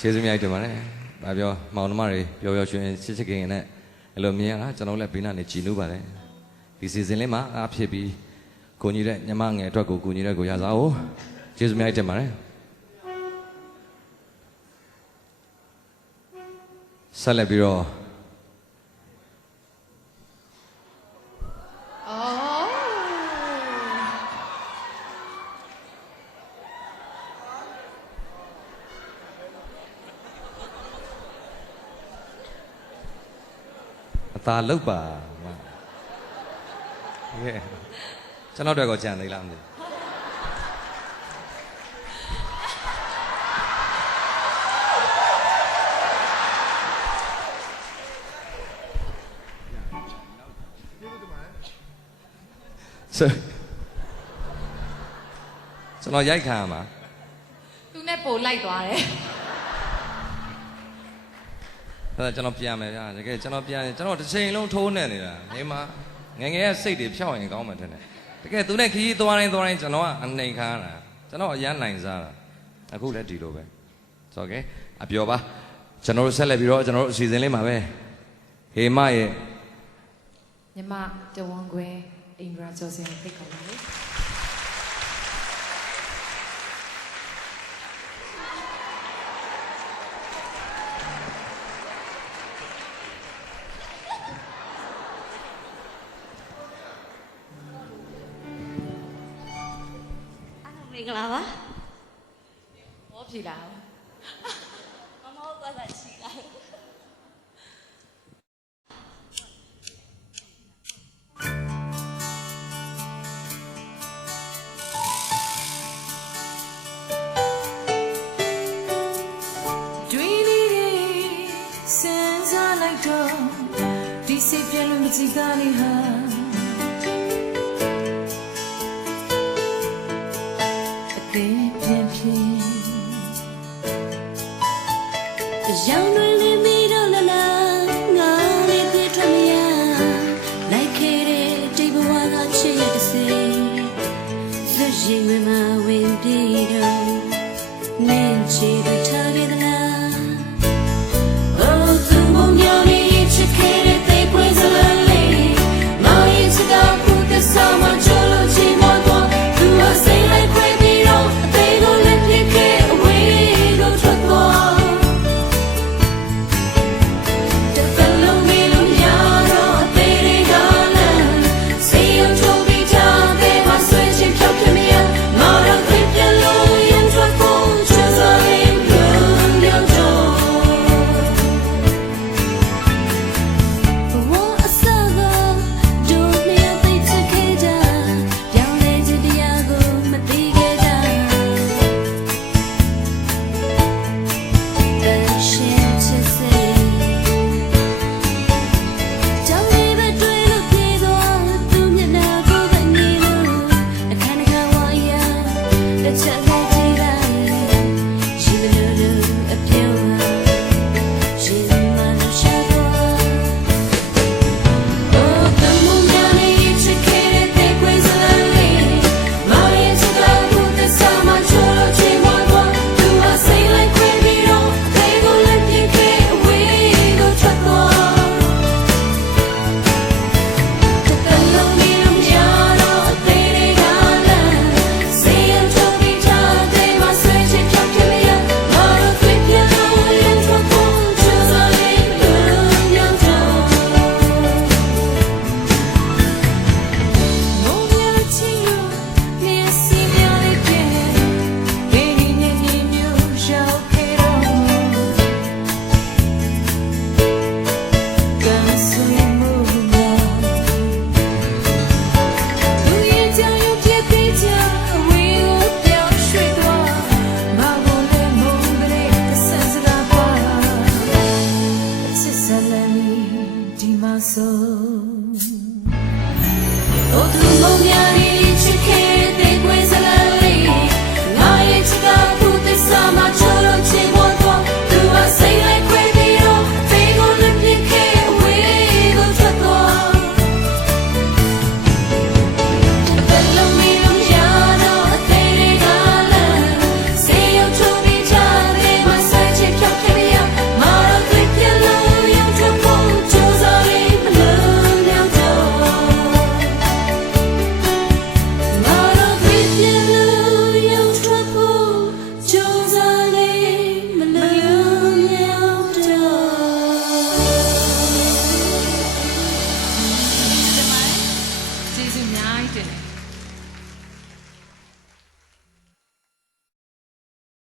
ကျေးဇူးများတင်ပါတယ်။ဒါပြောမောင်နှမတွေပျော်ပျော်ရွှင်ချစ်ချစ်ခင်ခင်နဲ့အဲ့လိုမြင်ရတာကျွန်တော်လည်းဘေးနားနေကြည်နူးပါတယ်။ဒီစီစဉ်လေးမှာအားဖြစ်ပြီးကိုကြီးတဲ့ညီမငယ်အတွက်ကိုကြီးတဲ့ကိုရစားကိုကျေးဇူးများတင်ပါတယ်။ဆက်လက်ပြီးတော့ตาลุกป่ะฉันเอาด้วยก็จานเลยล่ะมั้ยฉันเอาย้ายขามาသူနဲ့ပို့လိုက်သွားတယ်အဲ့ဒါကျွန်တော်ပြန်မယ်ဗျာတကယ်ကျွန်တော်ပြန်ကျွန်တော်တစ်ချိန်လုံးထိုးနေနေတာနေမှာငငယ်ရဲ့စိတ်တွေဖြောက်ရင်ကောင်းမှထင်တယ်တကယ်သူနဲ့ခရီးသွားတိုင်းကျွန်တော်ကအနှိမ်ခါတာကျွန်တော်အရန်နိုင်စားတာအခုလည်းဒီလိုပဲဆိုတော့အပျော်ပါကျွန်တော်တို့ဆက်လက်ပြီးတော့ကျွန်တော်တို့အစီအစဉ်လေးမှာပဲဟေမရဲ့ညီမတဝန်ခွဲအင်ဒရာကျော်စင်ဖိတ်ခေါ်ပါလေမင်္ဂလာပါဘောဖြေလာမမဟုတ်ပါချီလာဒွေးလေးတွေစင်စားလိုက်တော့ဒီစိတ်ပြလို့မကြည့်ကားလေးဟာရောင်တွေ